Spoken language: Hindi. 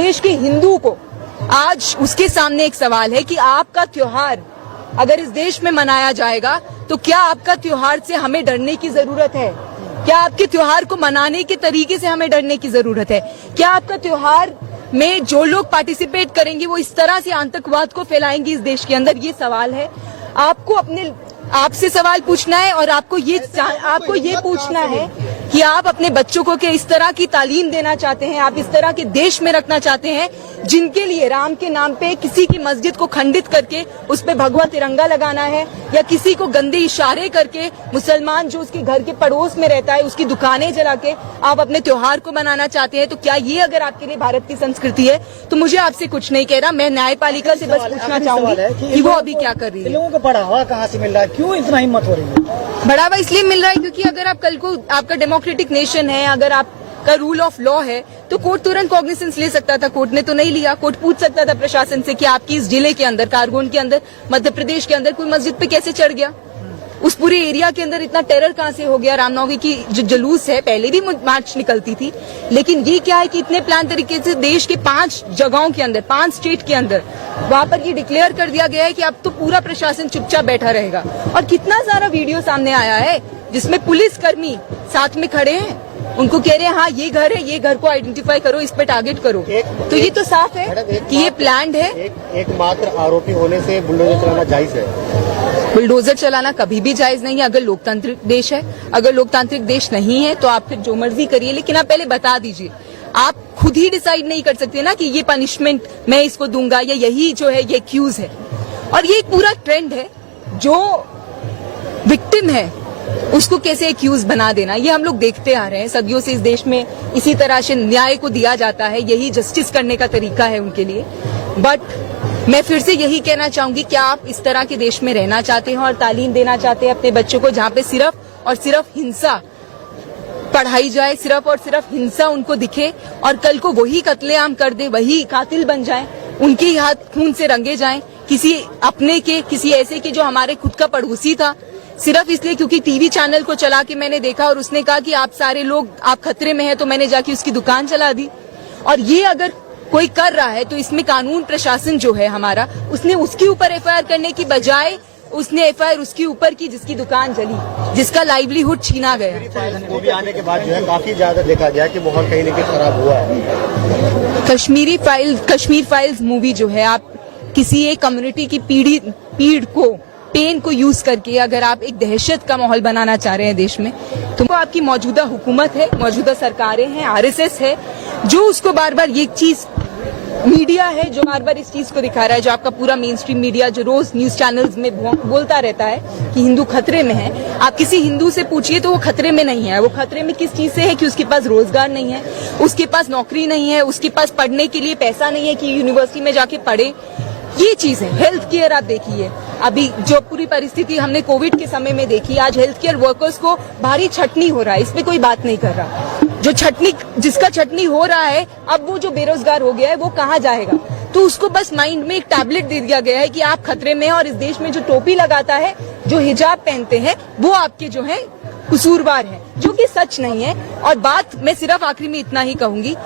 देश के हिंदू को आज उसके सामने एक सवाल है कि आपका त्योहार अगर इस देश में मनाया जाएगा तो क्या आपका त्योहार से हमें डरने की जरूरत है? क्या आपके त्योहार को मनाने के तरीके से हमें डरने की जरूरत है? क्या आपका त्योहार में जो लोग पार्टिसिपेट करेंगे वो इस तरह से आतंकवाद को फैलाएंगे इस देश के अंदर? ये सवाल है। आपसे सवाल पूछना है और आपको ये पूछना है कि आप अपने बच्चों को क्या इस तरह की तालीम देना चाहते हैं? आप इस तरह के देश में रखना चाहते हैं जिनके लिए राम के नाम पे किसी की मस्जिद को खंडित करके उस पे भगवा तिरंगा लगाना है, या किसी को गंदे इशारे करके मुसलमान जो उसके घर के पड़ोस में रहता है उसकी दुकानें जला के आप अपने त्योहार को मनाना चाहते हैं? तो क्या ये अगर आपके लिए भारत की संस्कृति है तो मुझे आपसे कुछ नहीं कह रहा। मैं न्यायपालिका से बस पूछना चाहूंगी कि वो अभी क्या कर रही है। लोगों को बढ़ावा कहाँ से मिल रहा है? क्यों इतना हिम्मत हो रही है? बढ़ावा इसलिए मिल रहा है क्योंकि अगर आप कल को आपका डेमोक्रेटिक नेशन है, अगर आपका रूल ऑफ लॉ है तो कोर्ट तुरंत कॉग्निसेंस ले सकता था। कोर्ट ने तो नहीं लिया। कोर्ट पूछ सकता था प्रशासन से कि आपकी इस जिले के अंदर, कारगोन के अंदर, मध्य प्रदेश के अंदर कोई मस्जिद पे कैसे चढ़ गया, उस पूरे एरिया के अंदर इतना टेरर कहां से हो गया। रामनवमी की जो जुलूस है पहले भी मार्च निकलती थी, लेकिन ये क्या है कि इतने प्लान तरीके से देश के 5 जगहों के अंदर, 5 स्टेट के अंदर वहां पर ये डिक्लेयर कर दिया गया है कि अब तो पूरा प्रशासन चुपचाप बैठा रहेगा। और कितना सारा वीडियो सामने आया है जिसमें पुलिसकर्मी साथ में खड़े हैं, उनको कह रहे हैं हाँ ये घर है, ये घर को आइडेंटिफाई करो, इस पे टारगेट करो। तो ये तो साफ है कि ये प्लान्ड है। एक मात्र आरोपी होने से बुलडोजर चलाना जायज है? बुलडोजर चलाना कभी भी जायज नहीं है अगर लोकतांत्रिक देश है। अगर लोकतांत्रिक देश नहीं है तो आप फिर जो मर्जी करिए, लेकिन आप पहले बता दीजिए। आप खुद ही डिसाइड नहीं कर सकते ना कि ये पनिशमेंट मैं इसको दूंगा या यही जो है ये एक्यूज है। और ये एक पूरा ट्रेंड है, जो विक्टिम है उसको कैसे एक्यूज बना देना, ये हम लोग देखते आ रहे हैं सदियों से। इस देश में इसी तरह से न्याय को दिया जाता है, यही जस्टिस करने का तरीका है उनके लिए। बट मैं फिर से यही कहना चाहूंगी, क्या आप इस तरह के देश में रहना चाहते हैं और तालीम देना चाहते हैं अपने बच्चों को, जहाँ पे सिर्फ और सिर्फ हिंसा पढ़ाई जाए, सिर्फ और सिर्फ हिंसा उनको दिखे और कल को वही कत्लेआम कर दे, वही कातिल बन जाए, उनके ही हाथ खून से रंगे जाएं, किसी अपने के, किसी ऐसे के जो हमारे खुद का पड़ोसी था, सिर्फ इसलिए क्योंकि टीवी चैनल को चला के मैंने देखा और उसने कहा कि आप सारे लोग आप खतरे में हैं, तो मैंने जाके उसकी दुकान चला दी। और ये अगर कोई कर रहा है तो इसमें कानून प्रशासन जो है हमारा, उसने उसके ऊपर एफआईआर करने की बजाय उसने एफआईआर उसके ऊपर की जिसकी दुकान जली, जिसका लाइवलीहुड छीना गया। मूवी आने के बाद जो है काफी ज्यादा देखा गया कि माहौल कहीं न कहीं खराब हुआ है। कश्मीर फाइल्स मूवी जो है, आप किसी एक कम्युनिटी की पीड़ को, पेन को यूज करके अगर आप एक दहशत का माहौल बनाना चाह रहे हैं देश में, तो आपकी मौजूदा हुकूमत है, मौजूदा सरकारें हैं, आरएसएस है, जो उसको बार बार ये चीज, मीडिया है जो बार बार इस चीज को दिखा रहा है, जो आपका पूरा मेन स्ट्रीम मीडिया जो रोज न्यूज चैनल्स में बोलता रहता है कि हिंदू खतरे में है। आप किसी हिंदू से पूछिए तो वो खतरे में नहीं है। वो खतरे में किस चीज से है? कि उसके पास रोजगार नहीं है, उसके पास नौकरी नहीं है, उसके पास पढ़ने के लिए पैसा नहीं है कि यूनिवर्सिटी में जाके पढ़े। ये चीज है। हेल्थ केयर आप देखिए, अभी जो पूरी परिस्थिति हमने कोविड के समय में देखी, आज हेल्थ केयर वर्कर्स को भारी छटनी हो रहा है, इसमें कोई बात नहीं कर रहा। जो जिसका छटनी हो रहा है, अब वो जो बेरोजगार हो गया है वो कहाँ जाएगा? तो उसको बस माइंड में एक टैबलेट दे दिया गया है कि आप खतरे में हैं, और इस देश में जो टोपी लगाता है, जो हिजाब पहनते हैं, वो आपके जो है कसूरवार है, जो कि सच नहीं है। और बात मैं सिर्फ आखिरी में इतना ही कहूंगी,